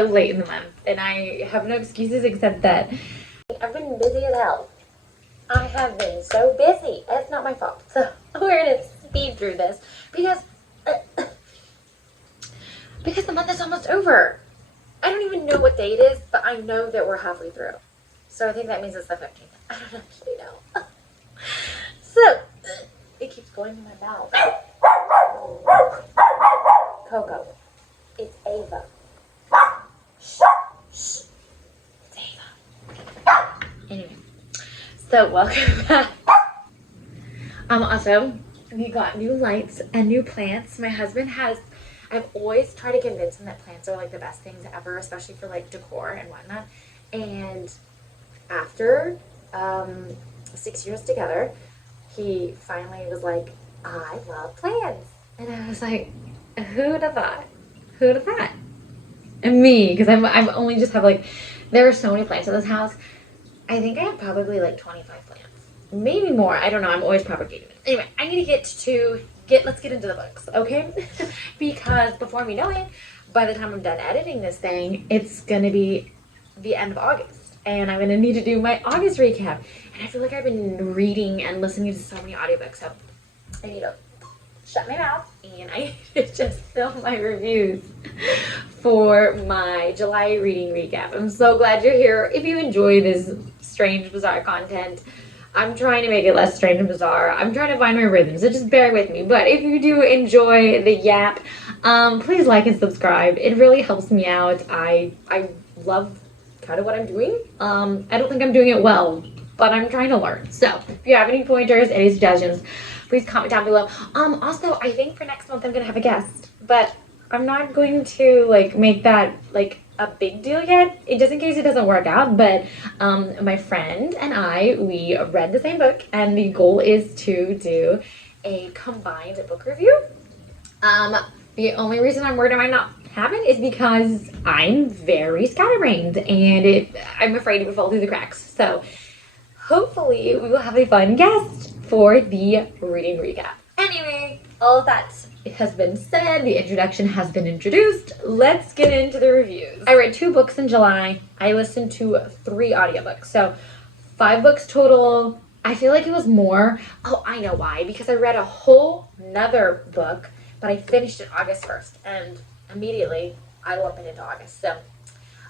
so late in the month, and I have no excuses except that I've been busy as hell. I have been so busy. It's not my fault. So we're gonna speed through this because the month is almost over. I don't even know what day it is, but I know that we're halfway through. So I think that means it's the 15th. I don't actually know. So it keeps going in my mouth. Coco. It's Ava. Shh. Shh. It's Ava. Anyway. So welcome back. Also, we got new lights and new plants. My husband has, I've always tried to convince him that plants are like the best things ever, especially for like decor and whatnot. And after 6 years together, he finally was like, I love plants. And I was like, who'd have thought? Who'd have thought? And me, because I've only just have like, there are so many plants in this house. I think I have probably like 25 plants. Maybe more. I don't know. I'm always propagating it. Anyway, I need to let's get into the books, okay? Because before we know it, by the time I'm done editing this thing, it's going to be the end of August. And I'm going to need to do my August recap. And I feel like I've been reading and listening to so many audiobooks, so I need to shut my mouth and I need to just film my reviews for my July reading recap. I'm so glad you're here. If you enjoy this strange, bizarre content, I'm trying to make it less strange and bizarre. I'm trying to find my rhythm, so just bear with me. But if you do enjoy the yap, please like and subscribe. It really helps me out. I love kind of what I'm doing. I don't think I'm doing it well, but I'm trying to learn. So if you have any pointers, any suggestions, please comment down below. Also, I think for next month I'm gonna have a guest, but I'm not going to like make that like a big deal yet, just in case it doesn't work out. But my friend and I, we read the same book, and the goal is to do a combined book review. The only reason I'm worried it might not happen is because I'm very scatterbrained, and I'm afraid it would fall through the cracks. So hopefully we will have a fun guest for the reading recap. Anyway, all of that has been said, the introduction has been introduced. Let's get into the reviews. I read 2 books in July. I listened to 3 audiobooks, so 5 books total. I feel like it was more. Oh, I know why. Because I read a whole nother book, but I finished it August 1st, and immediately I lump it into August. So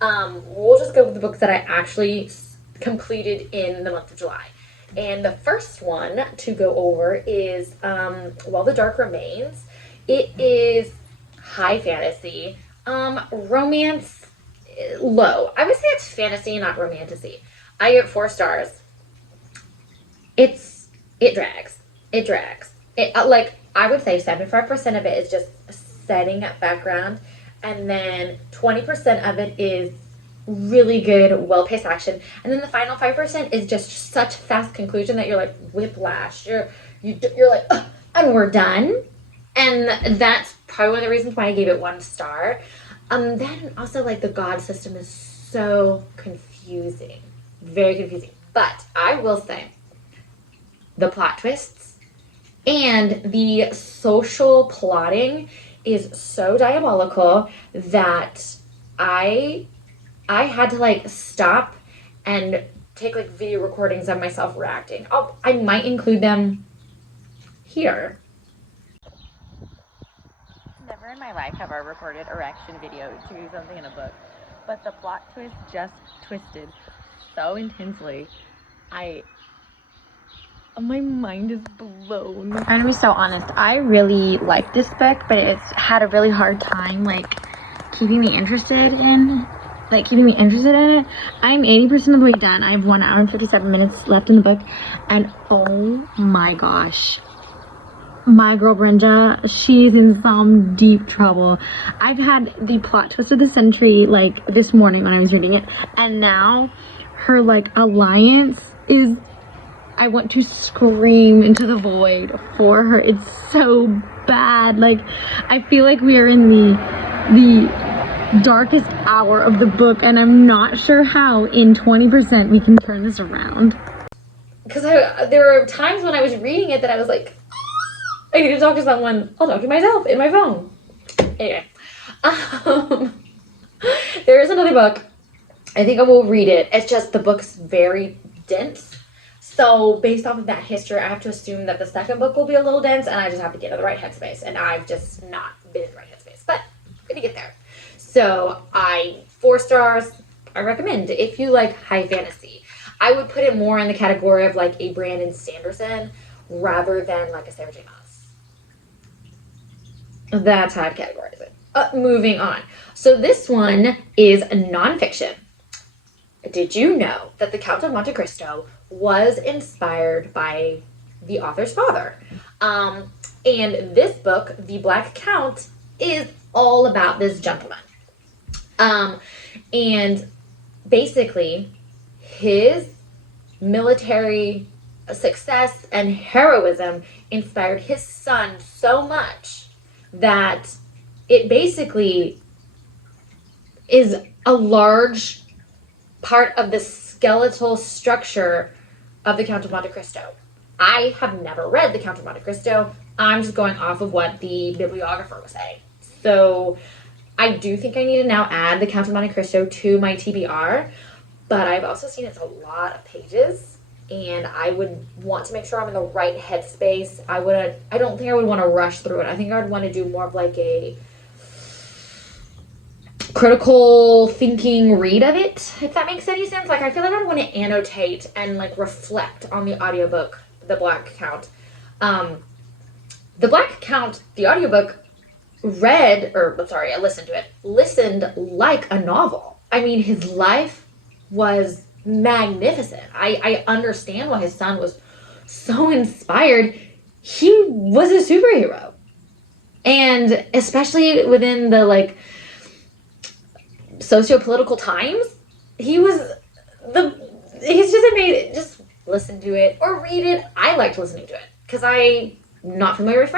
we'll just go with the books that I actually completed in the month of July. And the first one to go over is While the Dark Remains. It is high fantasy, romance low. I would say it's fantasy, not romantasy. I give 4 stars. It drags. Like I would say 75% of it is just setting up background, and then 20% of it is really good, well-paced action, and then the final 5% is just such fast conclusion that you're like whiplash. You're like, ugh, and we're done. And that's probably one of the reasons why I gave it 1 star. Then also like the god system is so confusing, very confusing. But I will say the plot twists and the social plotting is so diabolical that I had to like stop and take like video recordings of myself reacting. I might include them here. Never in my life have I recorded a reaction video to something in a book, but the plot twist just twisted so intensely. My mind is blown. I'm gonna be so honest. I really like this book, but it's had a really hard time like keeping me interested in it. I'm 80% of the way done. I have 1 hour and 57 minutes left in the book, and oh my gosh, my girl Brenda, she's in some deep trouble. I've had the plot twist of the century like this morning when I was reading it, and now her like alliance is, I want to scream into the void for her. It's so bad. Like I feel like we are in the darkest hour of the book, and I'm not sure how in 20% we can turn this around. Because there were times when I was reading it that I was like, I need to talk to someone. I'll talk to myself in my phone. Anyway, There is another book. I think I will read it. It's just the book's very dense. So based off of that history, I have to assume that the second book will be a little dense, and I just have to get in the right headspace. And I've just not been in the right headspace. But I'm going to get there. So 4 stars. I recommend if you like high fantasy. I would put it more in the category of like a Brandon Sanderson rather than like a Sarah J. Maas. That's how I'd categorize it. Moving on. So this one is nonfiction. Did you know that The Count of Monte Cristo was inspired by the author's father? And this book, The Black Count, is all about this gentleman. And basically, his military success and heroism inspired his son so much that it basically is a large part of the skeletal structure of The Count of Monte Cristo. I have never read The Count of Monte Cristo. I'm just going off of what the bibliographer was saying. So I do think I need to now add The Count of Monte Cristo to my TBR, but I've also seen it's a lot of pages, and I would want to make sure I'm in the right headspace. I don't think I would want to rush through it. I think I would want to do more of like a critical thinking read of it, if that makes any sense. Like, I feel like I'd want to annotate and like reflect on the audiobook, The Black Count. The Black Count, the audiobook, I listened to it. Listened like a novel. I mean, his life was magnificent. I understand why his son was so inspired. He was a superhero. And especially within the like socio-political times, he's just amazing. Just listen to it or read it. I liked listening to it because I'm not familiar with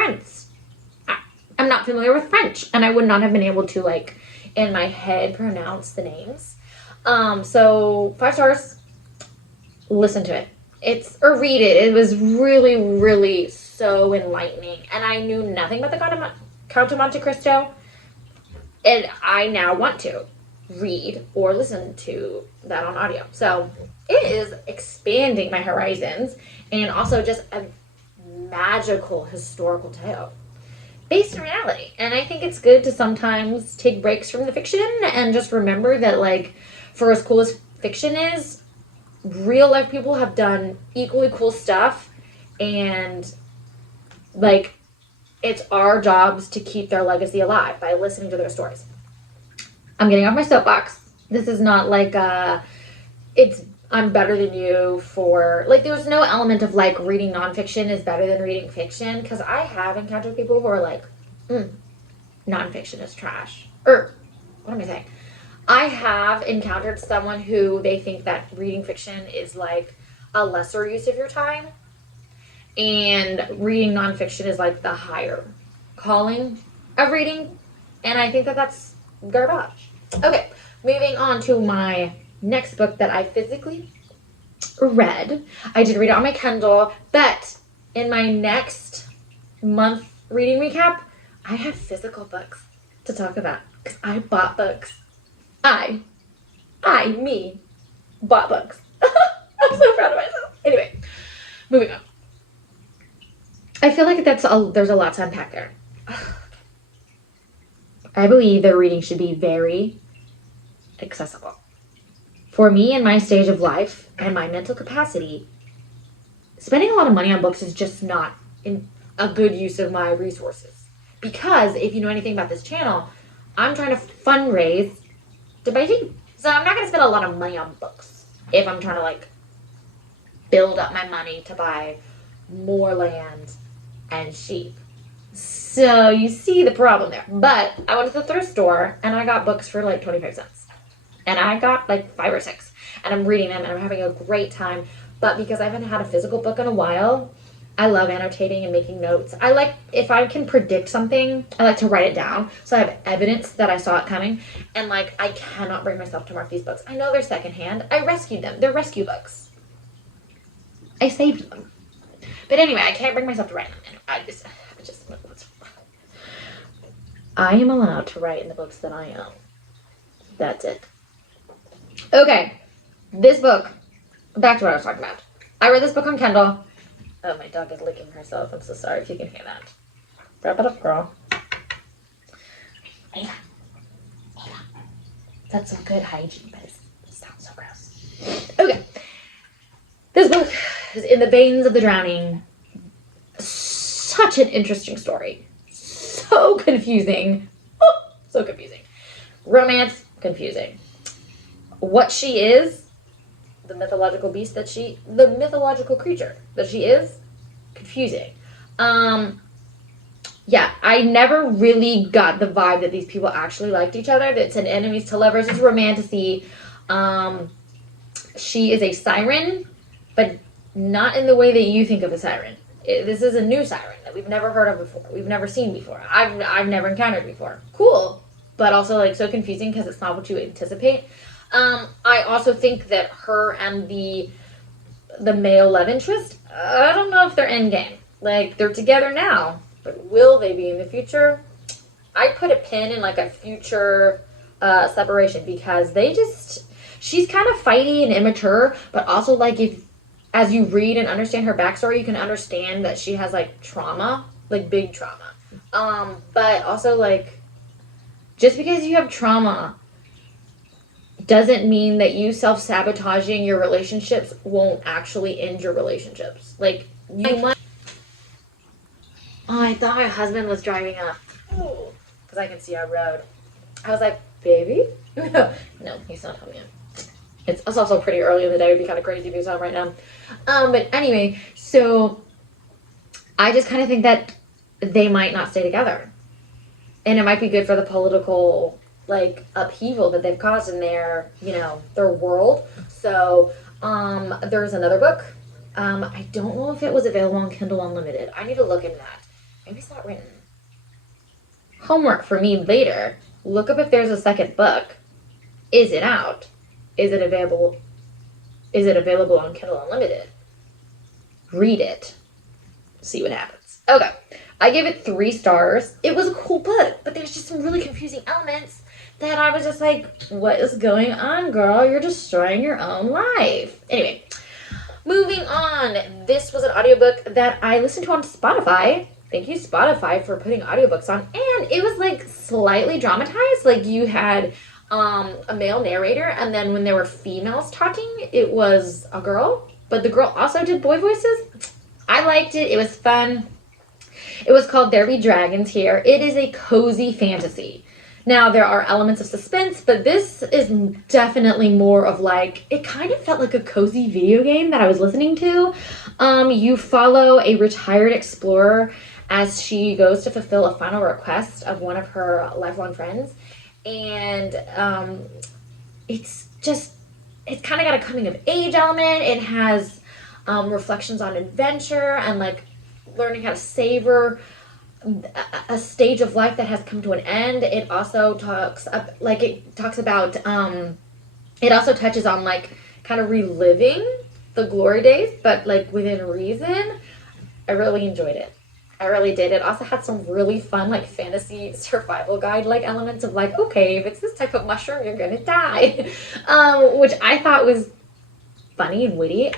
I'm not familiar with French, and I would not have been able to, like, in my head pronounce the names. So 5 stars. Listen to it. Or read it. It was really, really so enlightening, and I knew nothing about the Count of Monte Cristo, and I now want to read or listen to that on audio. So it is expanding my horizons, and also just a magical historical tale based in reality. And I think it's good to sometimes take breaks from the fiction and just remember that, like, for as cool as fiction is, real life people have done equally cool stuff, and like, it's our jobs to keep their legacy alive by listening to their stories. I'm getting off my soapbox. This is not like I'm better than you for, like, there's no element of like reading nonfiction is better than reading fiction, because I have encountered people who are like, nonfiction is trash. Or what am I saying? I have encountered someone who they think that reading fiction is like a lesser use of your time, and reading nonfiction is like the higher calling of reading, and I think that that's garbage. Okay, moving on to my next book that I physically read. I did read it on my Kindle, but in my next month reading recap, I have physical books to talk about because I bought books. Me, bought books. I'm so proud of myself. Anyway, moving on. I feel like there's a lot to unpack there. I believe that reading should be very accessible. For me, in my stage of life and my mental capacity, spending a lot of money on books is just not a good use of my resources. Because if you know anything about this channel, I'm trying to fundraise to buy sheep. So I'm not going to spend a lot of money on books if I'm trying to, like, build up my money to buy more land and sheep. So you see the problem there. But I went to the thrift store and I got books for like 25 cents. And I got like 5 or 6. And I'm reading them and I'm having a great time. But because I haven't had a physical book in a while, I love annotating and making notes. I like, if I can predict something, I like to write it down so I have evidence that I saw it coming. And like, I cannot bring myself to mark these books. I know they're secondhand. I rescued them. They're rescue books. I saved them. But anyway, I can't bring myself to write them. I am allowed to write in the books that I own. That's it. Okay. This book, back to what I was talking about. I read this book on Kindle. Oh, my dog is licking herself. I'm so sorry if you can hear that. Wrap it up, girl. Ava. That's some good hygiene, but it sounds so gross. Okay. This book is In the Veins of the Drowning. Such an interesting story. So confusing. Oh, so confusing. Romance, confusing. What she is, the mythological beast that the mythological creature that she is, confusing. Yeah, I never really got the vibe that these people actually liked each other. It's an enemies to lovers. It's romantasy. She is a siren, but not in the way that you think of a siren. This is a new siren that we've never heard of before. We've never seen before. I've never encountered before. Cool, but also like so confusing because it's not what you anticipate. I also think that her and the male love interest, I don't know if they're endgame. Like, they're together now, but will they be in the future? I put a pin in like a future separation because she's kind of fighty and immature, but also like as you read and understand her backstory, you can understand that she has like trauma, like big trauma. But also like, just because you have trauma doesn't mean that you self-sabotaging your relationships won't actually end your relationships. Like, you might... Oh, I thought my husband was driving up. Because I can see our road. I was like, baby? No, he's not home yet. It's also pretty early in the day. It would be kind of crazy if he was home right now. But anyway, so I just kind of think that they might not stay together. And it might be good for the political like upheaval that they've caused in their world. So there's another book. I don't know if it was available on Kindle Unlimited. I need to look into that. Maybe it's not written. Homework for me later. Look up if there's a second book. Is it out? Is it available? Is it available on Kindle Unlimited? Read it. See what happens. Okay. I gave it 3 stars. It was a cool book, but there's just some really confusing elements that I was just like, what is going on, girl? You're destroying your own life. Anyway, moving on. This was an audiobook that I listened to on Spotify. Thank you, Spotify, for putting audiobooks on. And it was like slightly dramatized. Like you had a male narrator, and then when there were females talking, it was a girl. But the girl also did boy voices. I liked it. It was fun. It was called There Be Dragons Here. It is a cozy fantasy. Now, there are elements of suspense, but this is definitely more of like, it kind of felt like a cozy video game that I was listening to. You follow a retired explorer as she goes to fulfill a final request of one of her lifelong friends. And it's kind of got a coming of age element. It has reflections on adventure and like learning how to savor a stage of life that has come to an end. It also talks about it also touches on like kind of reliving the glory days, but like within reason. I really enjoyed it. I really did. It also had some really fun like fantasy survival guide like elements of like, okay, if it's this type of mushroom, you're gonna die, which I thought was funny and witty.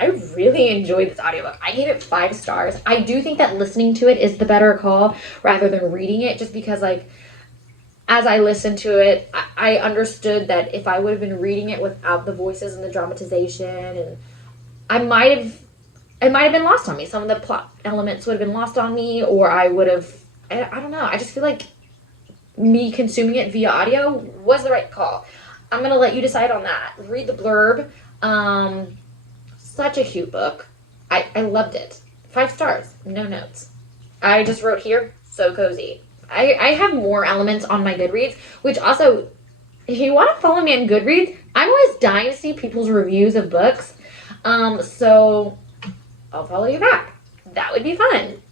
I really enjoyed this audiobook. I gave it 5 stars. I do think that listening to it is the better call rather than reading it, just because like as I listened to it, I understood that if I would have been reading it without the voices and the dramatization, and it might have been lost on me. Some of the plot elements would have been lost on me, or I would have, I don't know. I just feel like me consuming it via audio was the right call. I'm going to let you decide on that. Read the blurb. Such a cute book. I loved it. 5 stars. No notes. I just wrote here, so cozy. I have more elements on my Goodreads, which also, if you want to follow me on Goodreads, I'm always dying to see people's reviews of books. So I'll follow you back. That would be fun.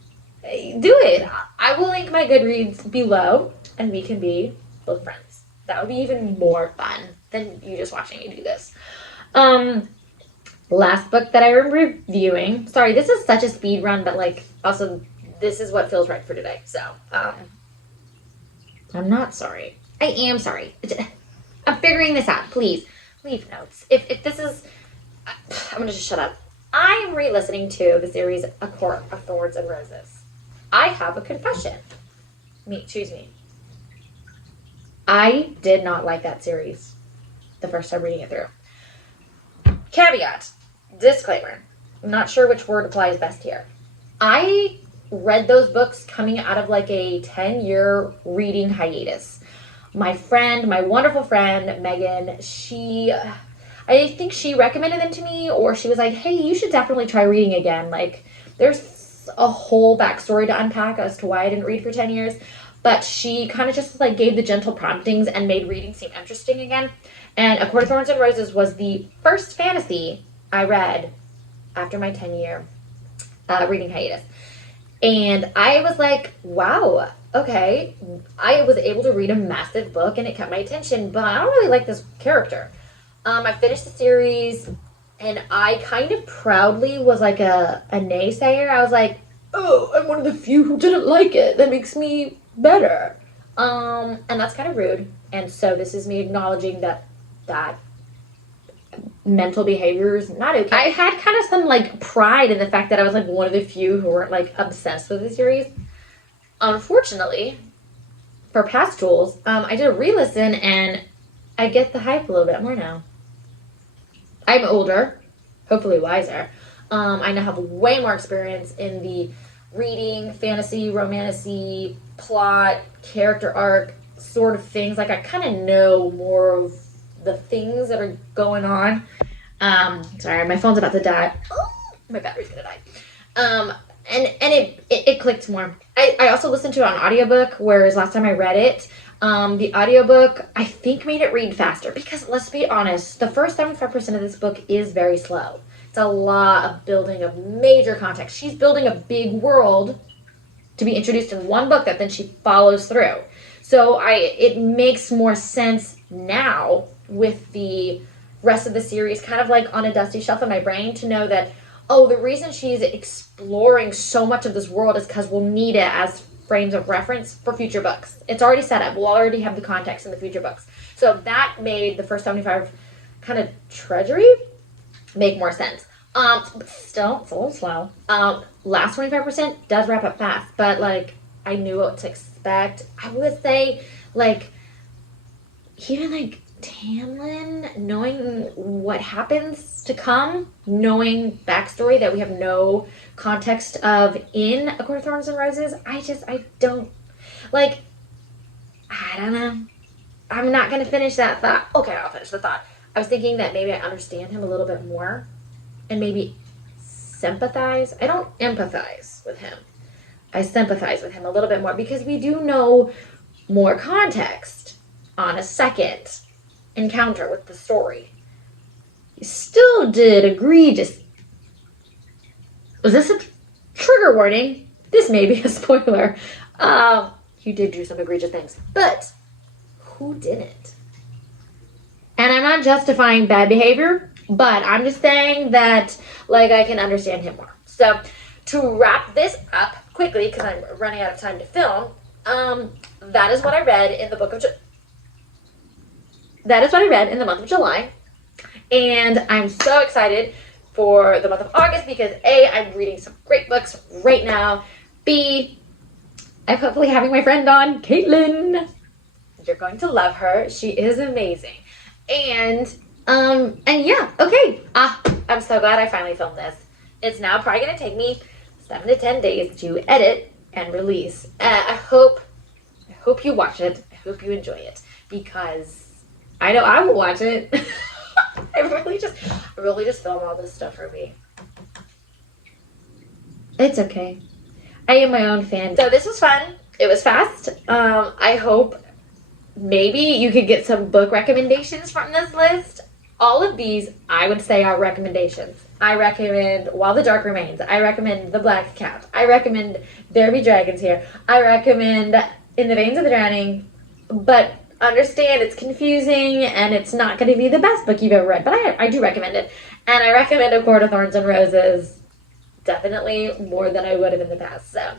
Do it. I will link my Goodreads below, and we can be both friends. That would be even more fun than you just watching me do this. Last book that I'm reviewing. Sorry, this is such a speed run, but like also this is what feels right for today. So I'm not sorry. I am sorry. I'm figuring this out. Please leave notes. If this is, I'm gonna just shut up. I am re-listening to the series A Court of Thorns and Roses. I have a confession. Choose me. I did not like that series the first time reading it through. Caveat, disclaimer. I'm not sure which word applies best here. I read those books coming out of like a 10-year reading hiatus. My wonderful friend, Megan, I think she recommended them to me, or she was like, hey, you should definitely try reading again. Like, there's a whole backstory to unpack as to why I didn't read for 10 years. But she kind of just like gave the gentle promptings and made reading seem interesting again. And A Court of Thorns and Roses was the first fantasy I read after my 10-year reading hiatus. And I was like, wow, okay. I was able to read a massive book and it kept my attention, but I don't really like this character. I finished the series and I kind of proudly was like a naysayer. I was like, oh, I'm one of the few who didn't like it. That makes me better. And that's kind of rude. And so this is me acknowledging that mental behavior is not okay. I had kind of some like pride in the fact that I was like one of the few who weren't like obsessed with the series. Unfortunately, for past Jules, I did a re-listen and I get the hype a little bit more now. I'm older, hopefully wiser. I now have way more experience in the reading, fantasy, romantasy, plot, character arc sort of things. Like I kind of know more of the things that are going on. Sorry, my phone's about to die. Oh, my battery's gonna die. And it clicked more. I also listened to it on audiobook, whereas last time I read it, the audiobook, I think made it read faster. Because let's be honest, the first 75% of this book is very slow. It's a lot of building of major context. She's building a big world to be introduced in one book that then she follows through. So it makes more sense now with the rest of the series kind of like on a dusty shelf in my brain to know that, oh, the reason she's exploring so much of this world is because we'll need it as frames of reference for future books. It's already set up. We'll already have the context in the future books. So that made the first 75 kind of treasury make more sense. But still, it's a little slow. Last 25% does wrap up fast, but like I knew what to expect. I would say like even like Tamlin, knowing what happens to come, knowing backstory that we have no context of in A Court of Thorns and Roses, I don't know. I'm not going to finish that thought. Okay, I'll finish the thought. I was thinking that maybe I understand him a little bit more and maybe sympathize. I don't empathize with him. I sympathize with him a little bit more because we do know more context on a second encounter with the story. He still did egregious. Was this a trigger warning? This may be a spoiler. He did do some egregious things, but who didn't? And I'm not justifying bad behavior, but I'm just saying that like I can understand him more. So to wrap this up quickly, because I'm running out of time to film, that is what I read in the month of July. And I'm so excited for the month of August because A, I'm reading some great books right now. B, I'm hopefully having my friend on, Caitlin. You're going to love her. She is amazing. And yeah, okay. I'm so glad I finally filmed this. It's now probably going to take me 7 to 10 days to edit and release. I hope you watch it. I hope you enjoy it because I know I will watch it. I really just film all this stuff for me. It's okay. I am my own fan. So this was fun. It was fast. I hope maybe you could get some book recommendations from this list. All of these, I would say, are recommendations. I recommend While the Dark Remains. I recommend The Black Cat. I recommend There Be Dragons Here. I recommend In the Veins of the Drowning. But understand it's confusing and it's not going to be the best book you've ever read. But I do recommend it. And I recommend A Court of Thorns and Roses definitely more than I would have in the past. So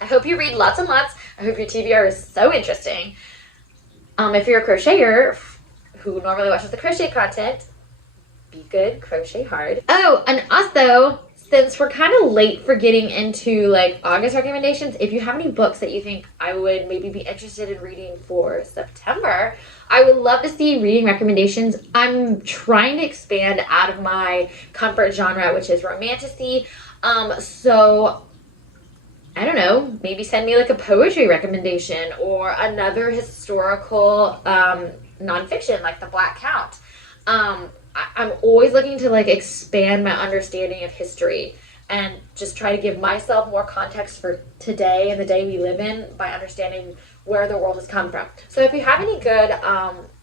I hope you read lots and lots. I hope your TBR is so interesting. If you're a crocheter who normally watches the crochet content, be good, crochet hard. Oh, and also, since we're kind of late for getting into like August recommendations, if you have any books that you think I would maybe be interested in reading for September, I would love to see reading recommendations. I'm trying to expand out of my comfort genre, which is romantasy. So I don't know, maybe send me like a poetry recommendation or another historical nonfiction like The Black Count. I'm always looking to like expand my understanding of history and just try to give myself more context for today and the day we live in by understanding where the world has come from. So if you have any good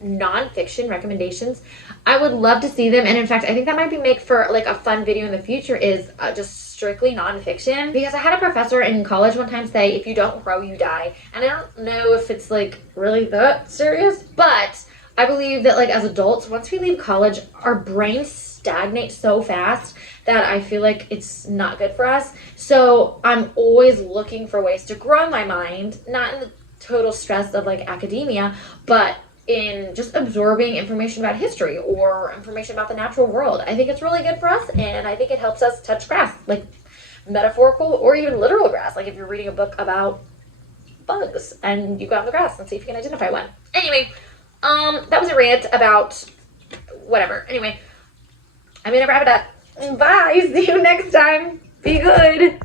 nonfiction recommendations, I would love to see them. And in fact, I think that might be make for like a fun video in the future is just strictly nonfiction. Because I had a professor in college one time say, if you don't grow, you die. And I don't know if it's like really that serious, but I believe that like as adults, once we leave college, our brains stagnate so fast that I feel like it's not good for us. So I'm always looking for ways to grow my mind, not in the total stress of like academia, but in just absorbing information about history or information about the natural world. I think it's really good for us, and I think it helps us touch grass, like metaphorical or even literal grass. Like if you're reading a book about bugs and you go out in the grass and see if you can identify one. Anyway, that was a rant about whatever. Anyway, I'm gonna wrap it up. Bye. See you next time. Be good.